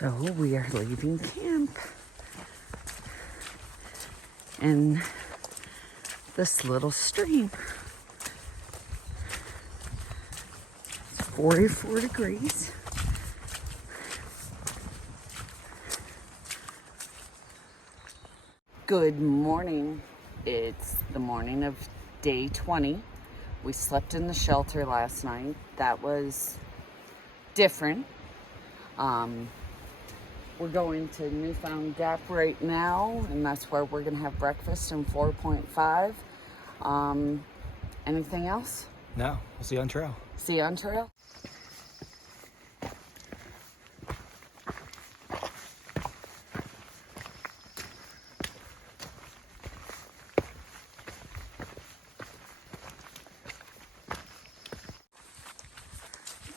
So we are leaving camp in this little stream. It's 44 degrees. Good morning. It's the morning of day 20. We slept in the shelter last night. That was different. We're going to Newfound Gap right now, and that's where we're gonna have breakfast in 4.5. Anything else? No, we'll see you on trail. See you on trail.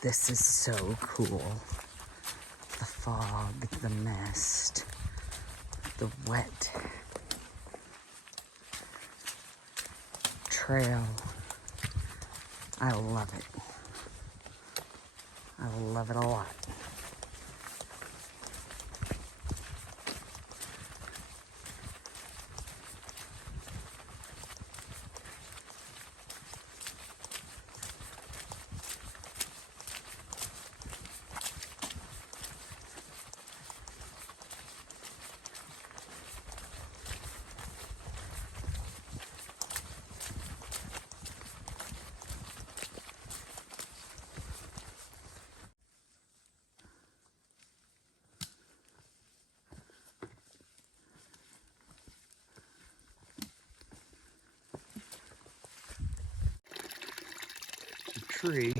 This is so cool. The fog, the mist, the wet trail. I love it. I love it a lot. Tree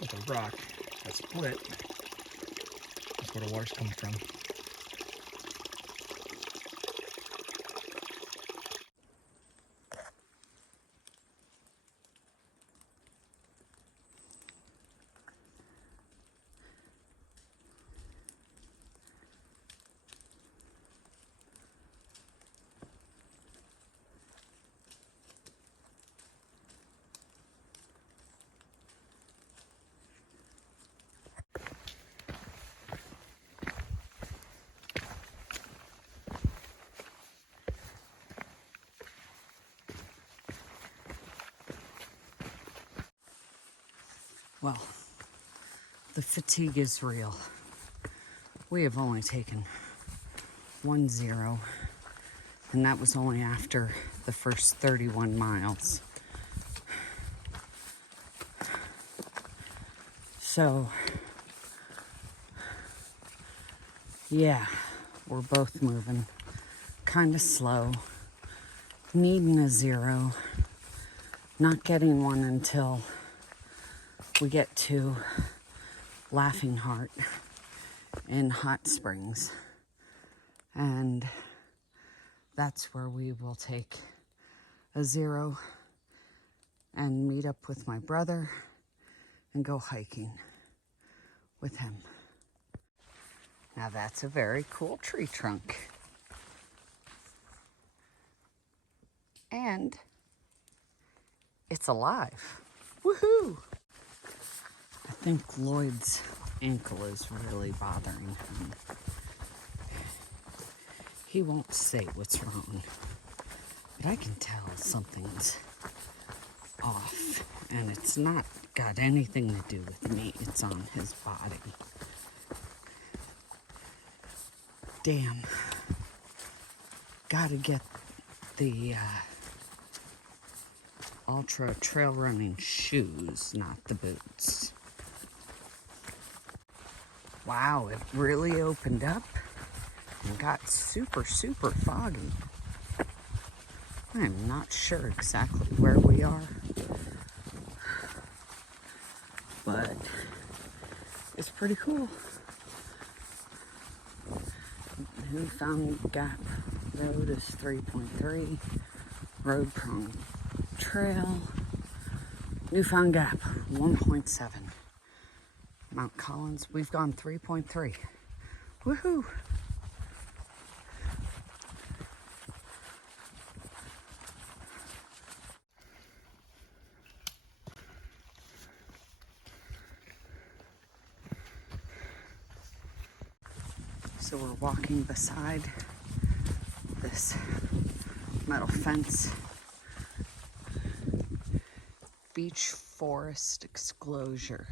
with a rock that split. That's where the water's coming from. Well, the fatigue is real. We have only taken 1-0, and that was only after the first 31 miles. So, yeah, we're both moving kind of slow, needing a 0, not getting one until we get to Laughing Heart in Hot Springs, and that's where we will take a 0 and meet up with my brother and go hiking with him. Now that's a very cool tree trunk. And it's alive. Woohoo! I think Lloyd's ankle is really bothering him. He won't say what's wrong, but I can tell something's off, and it's not got anything to do with me. It's on his body. Damn. Gotta get the ultra trail running shoes, not the boots. Wow, it really opened up and got super, super foggy. I'm not sure exactly where we are, but it's pretty cool. Newfound Gap Road is 3.3. Road Prong Trail. Newfound Gap 1.7. Mount Collins, we've gone 3.3. Woohoo! So we're walking beside this metal fence. Beech forest exclosure.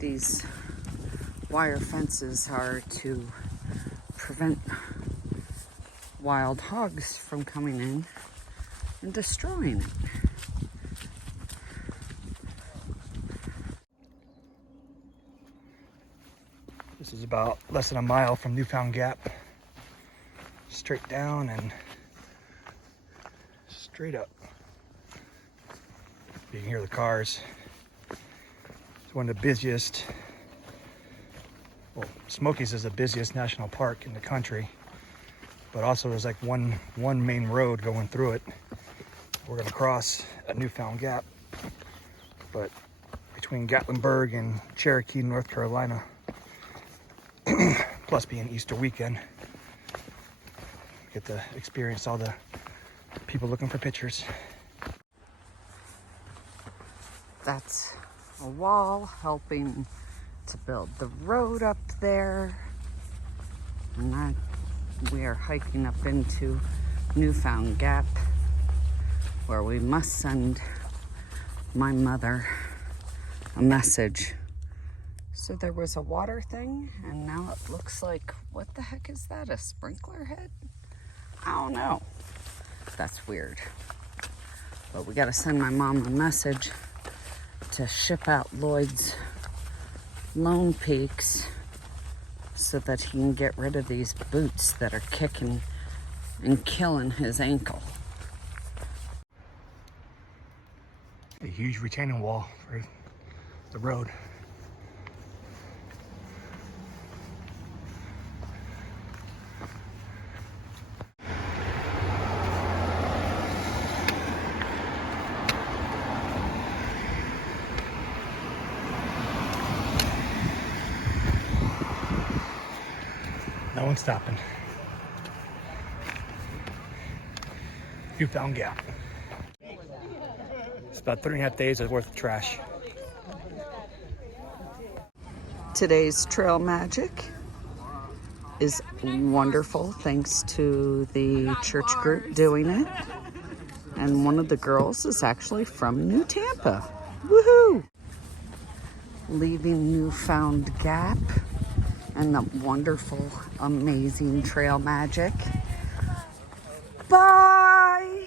These wire fences are to prevent wild hogs from coming in and destroying it. This is about less than a mile from Newfound Gap. Straight down and straight up. You can hear the cars. It's one of the busiest, well, Smokies is the busiest national park in the country, but also there's like one main road going through it. We're gonna cross at Newfound Gap, but between Gatlinburg and Cherokee, North Carolina, plus being Easter weekend, get to experience all the people looking for pictures. That's a wall helping to build the road up there. And that we are hiking up into Newfound Gap, where we must send my mother a message. So there was a water thing, and now it looks like, what the heck is that? A sprinkler head? I don't know. That's weird. But we gotta send my mom a message to ship out Lloyd's Lone Peaks so that he can get rid of these boots that are kicking and killing his ankle. A huge retaining wall for the road. No one's stopping. Newfound Gap. It's about 3.5 days worth of trash. Today's trail magic is wonderful, thanks to the church group doing it. And one of the girls is actually from New Tampa. Woohoo! Leaving Newfound Gap and the wonderful, amazing trail magic. Bye!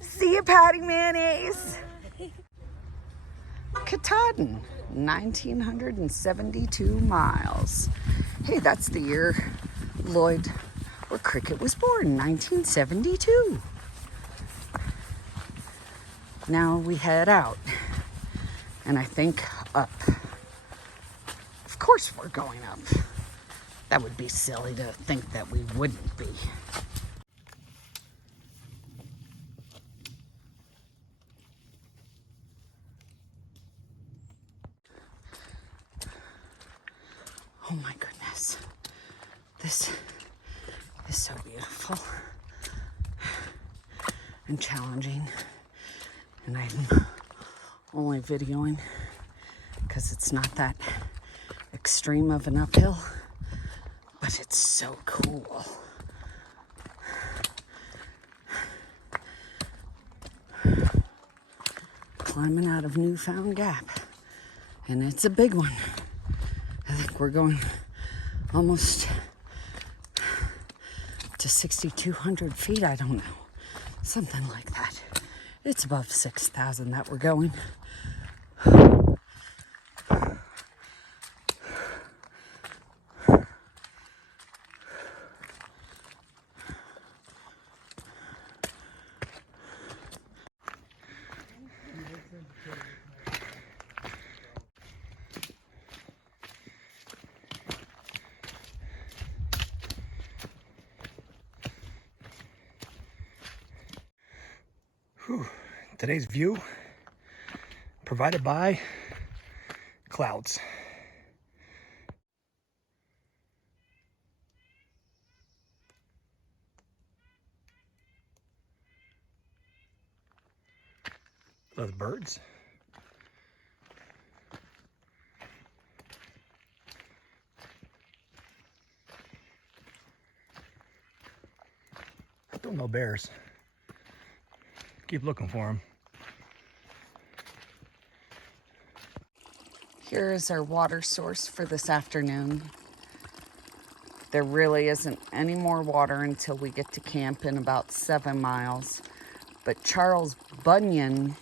See you, Patty Mayonnaise! Katahdin, 1,972 miles. Hey, that's the year Lloyd or Cricket was born, 1972. Now we head out, and I think up. Of course we're going up. That would be silly to think that we wouldn't be. Oh my goodness. This is so beautiful and challenging. And I'm only videoing because it's not that extreme of an uphill, but it's so cool. Climbing out of Newfound Gap, and it's a big one. I think we're going almost to 6,200 feet. I don't know, something like that. It's above 6,000 that we're going. Whew. Today's view provided by clouds. Those birds. Still no bears. Keep looking for them. Here is our water source for this afternoon. There really isn't any more water until we get to camp in about 7 miles. But Charles Bunyan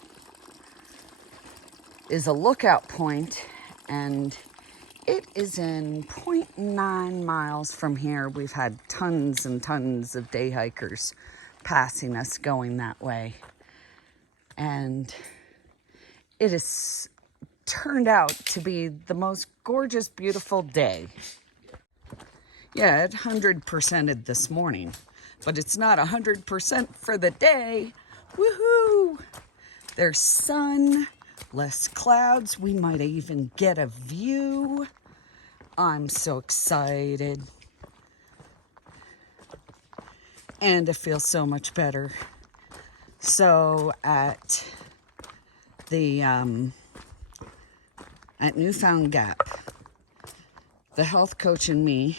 is a lookout point, and it is in 0.9 miles from here. We've had tons and tons of day hikers passing us going that way. And it has turned out to be the most gorgeous, beautiful day. Yeah, it 100%ed this morning, but it's not 100% for the day. Woohoo! There's sun, less clouds. We might even get a view. I'm so excited. And it feels so much better. So at Newfound Gap, the health coach in me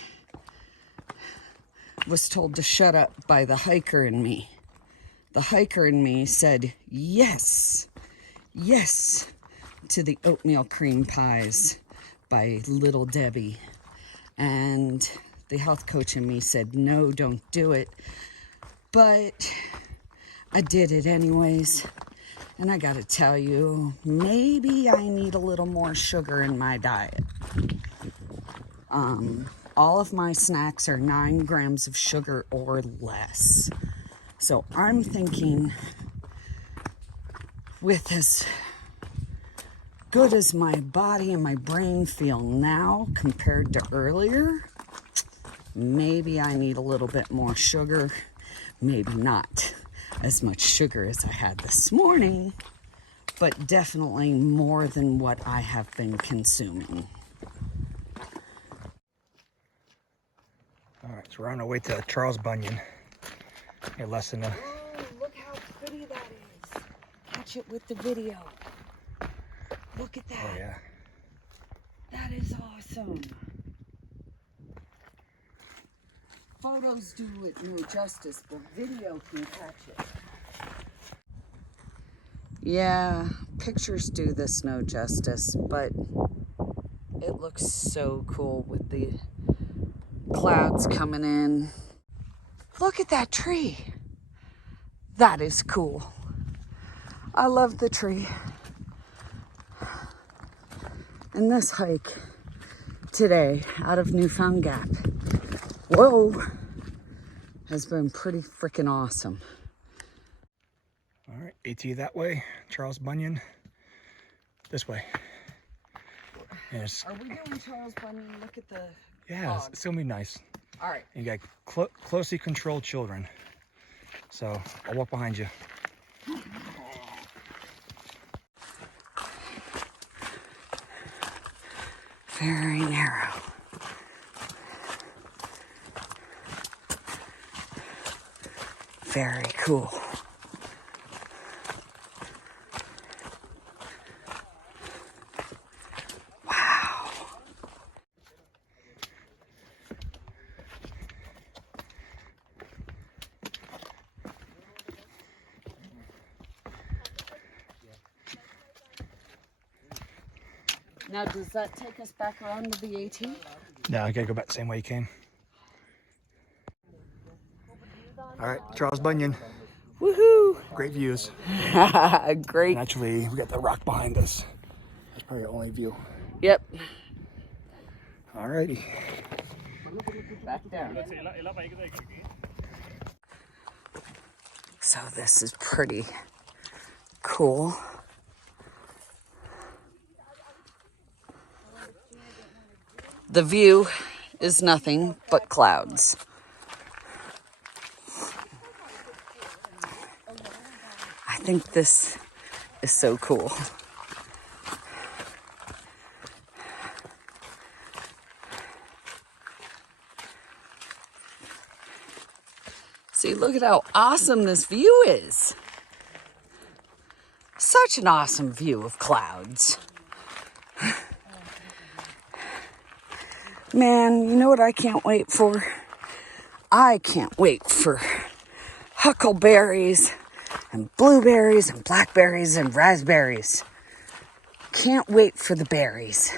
was told to shut up by the hiker in me. The hiker in me said yes, yes to the oatmeal cream pies by Little Debbie. And the health coach in me said, no, don't do it. But I did it anyways. And I gotta tell you, maybe I need a little more sugar in my diet. All of my snacks are 9 grams of sugar or less. So I'm thinking, with as good as my body and my brain feel now compared to earlier, maybe I need a little bit more sugar. Maybe not as much sugar as I had this morning, but definitely more than what I have been consuming. All right, so we're on our way to Charles Bunyan. You're less than a... Oh, look how pretty that is. Watch it with the video. Look at that. Oh, yeah. That is awesome. Photos do it no justice, but video can catch it. Yeah, pictures do this no justice, but it looks so cool with the clouds coming in. Look at that tree. That is cool. I love the tree. And this hike today out of Newfound Gap, whoa, has been pretty freaking awesome. All right, AT that way, Charles Bunyan this way. Yes. Are we doing Charles Bunyan? Look at the Yeah, fog. it's gonna be nice. All right. You got closely controlled children. So I'll walk behind you. Very narrow. Very cool. Wow. Now, does that take us back around to the AT? No, I gotta go back the same way you came. All right, Charles Bunyan. Woohoo! Great views. Great. And actually, we got the rock behind us. That's probably our only view. Yep. All righty. Back down. So this is pretty cool. The view is nothing but clouds. I think this is so cool. See, look at how awesome this view is. Such an awesome view of clouds. Man, you know what I can't wait for? I can't wait for huckleberries and blueberries and blackberries and raspberries. Can't wait for the berries.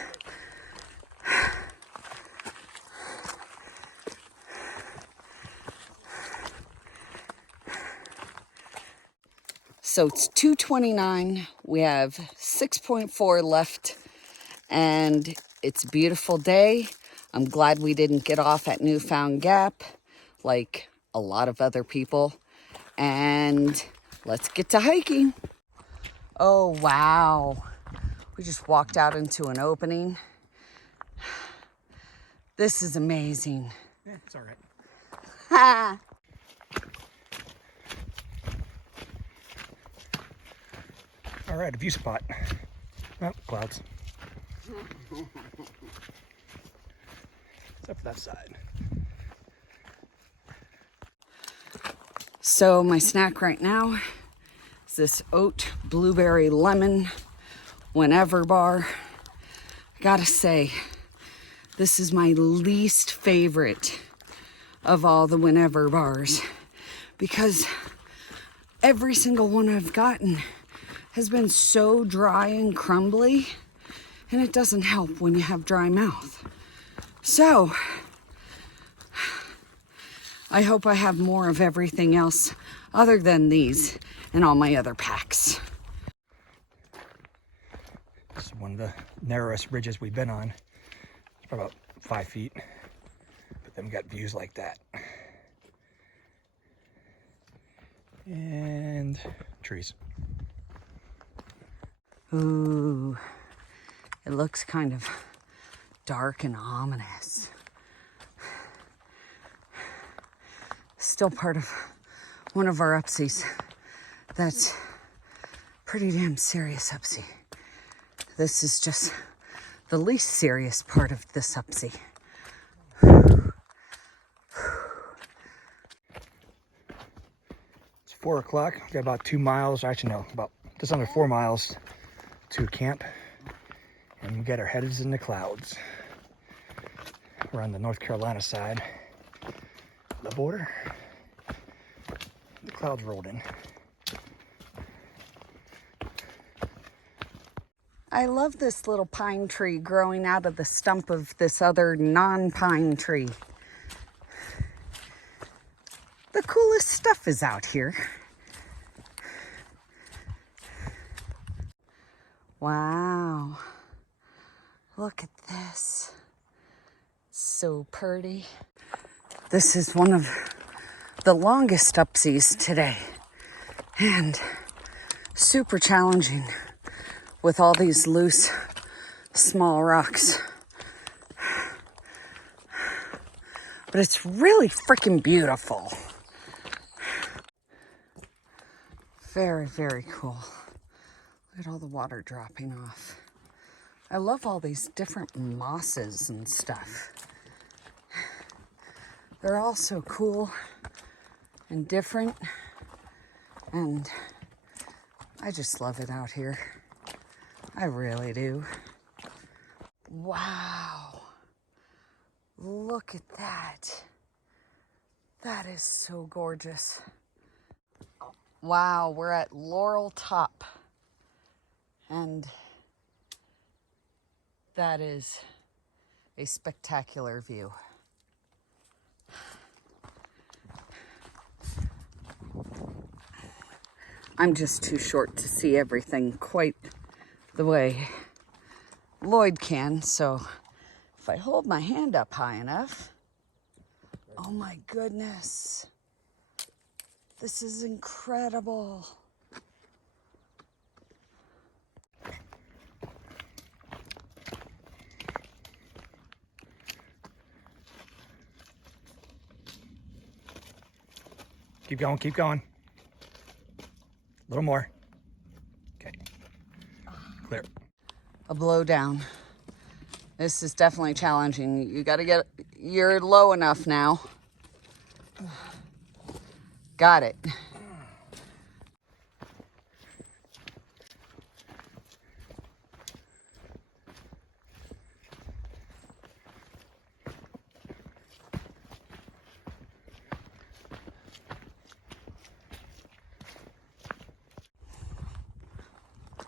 So it's 2:29. We have 6.4 left, and it's a beautiful day. I'm glad we didn't get off at Newfound Gap like a lot of other people. And let's get to hiking. Oh, wow. We just walked out into an opening. This is amazing. Yeah, it's all right. Ha! All right, a view spot. Oh, clouds. Except for that side. So my snack right now is this oat blueberry lemon whenever bar. I gotta say, this is my least favorite of all the whenever bars because every single one I've gotten has been so dry and crumbly, and it doesn't help when you have dry mouth. So I hope I have more of everything else other than these in all my other packs. This is one of the narrowest ridges we've been on. It's probably about 5 feet, but then we got views like that. And trees. Ooh, it looks kind of dark and ominous. Still part of one of our upsies that's pretty damn serious upsie. This is just the least serious part of this upsie. It's 4 o'clock. We got about 2 miles, actually no, about just under 4 miles to camp. And we got our heads in the clouds. We're on the North Carolina side of the border. The clouds rolled in. I love this little pine tree growing out of the stump of this other non-pine tree. The coolest stuff is out here. Wow. Look at this. So pretty. This is one of the longest upsies today and super challenging with all these loose, small rocks. But it's really freaking beautiful. Very, very cool. Look at all the water dropping off. I love all these different mosses and stuff. They're all so cool and different, and I just love it out here. I really do. Wow. Look at that. That is so gorgeous. Wow, we're at Laurel Top. And that is a spectacular view. I'm just too short to see everything quite the way Lloyd can, so if I hold my hand up high enough, oh my goodness, this is incredible. Keep going, keep going. A little more. Okay. Clear. A blowdown. This is definitely challenging. You gotta get, you're low enough now. Got it.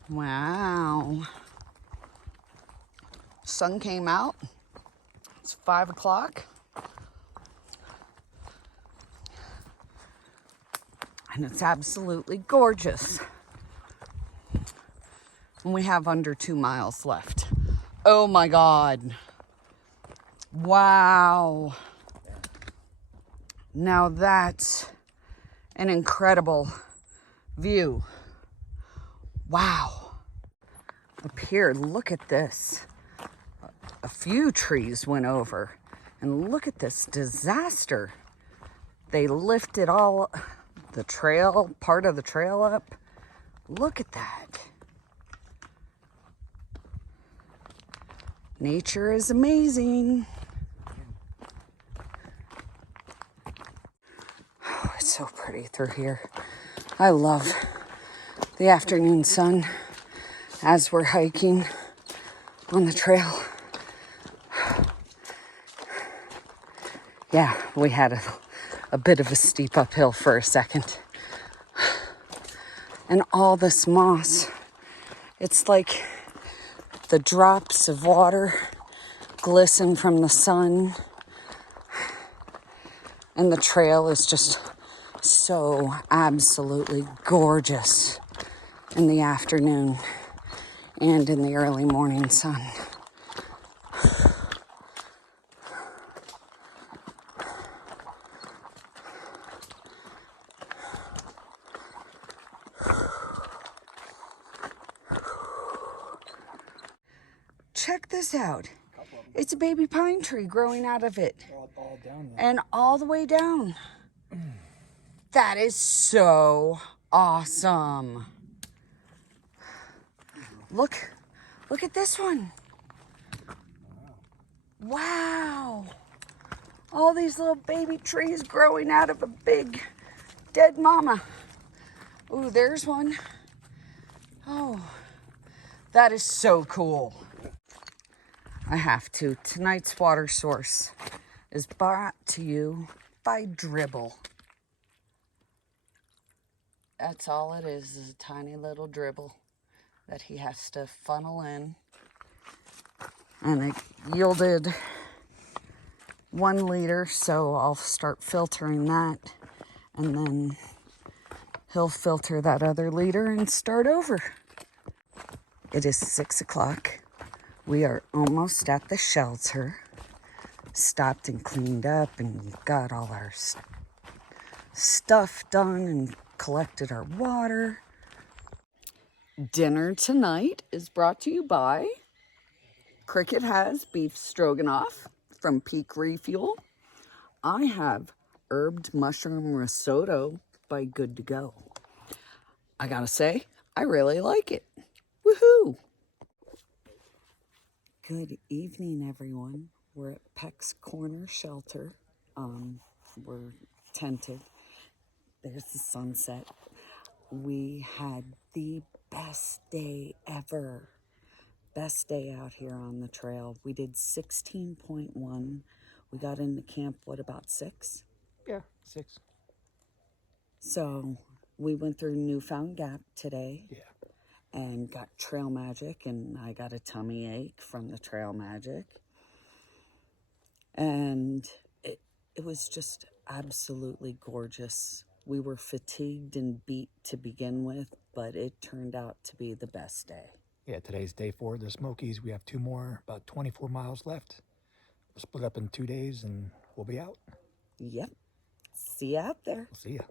Wow. Sun came out. It's 5 o'clock. And it's absolutely gorgeous. And we have under 2 miles left. Oh my God. Wow. Now that's an incredible view. Wow. Up here, look at this. A few trees went over. And look at this disaster. They lifted all the trail, part of the trail up. Look at that. Nature is amazing. Oh, it's so pretty through here. I love the afternoon sun as we're hiking on the trail. Yeah, we had a bit of a steep uphill for a second. And all this moss, it's like the drops of water glisten from the sun. And the trail is just so absolutely gorgeous in the afternoon and in the early morning sun. Check this out. It's a baby pine tree growing out of it. All down there. And all the way down. That is so awesome. Look at this one. Wow. All these little baby trees growing out of a big dead mama. Ooh, there's one. Oh, that is so cool. I have to. Tonight's water source is brought to you by Dribble. That's all it is a tiny little dribble that he has to funnel in. And it yielded 1 liter, so I'll start filtering that. And then he'll filter that other liter and start over. It is 6 o'clock. We are almost at the shelter. Stopped and cleaned up and got all our stuff done and collected our water. Dinner tonight is brought to you by Cricket has beef stroganoff from Peak Refuel. I have Herbed Mushroom Rissoto by Good to Go. I gotta say, I really like it. Woohoo! Good evening, everyone. We're at Peck's Corner Shelter. We're tented. There's the sunset. We had the best day ever. Best day out here on the trail. We did 16.1. We got into camp, what, about 6? Yeah, 6. So we went through Newfound Gap today. Yeah. And got trail magic, and I got a tummy ache from the trail magic. And it was just absolutely gorgeous. We were fatigued and beat to begin with, but it turned out to be the best day. Yeah, today's day 4 of the Smokies. We have 2 more, about 24 miles left. We'll split up in 2 days and we'll be out. Yep. See you out there. We'll see ya.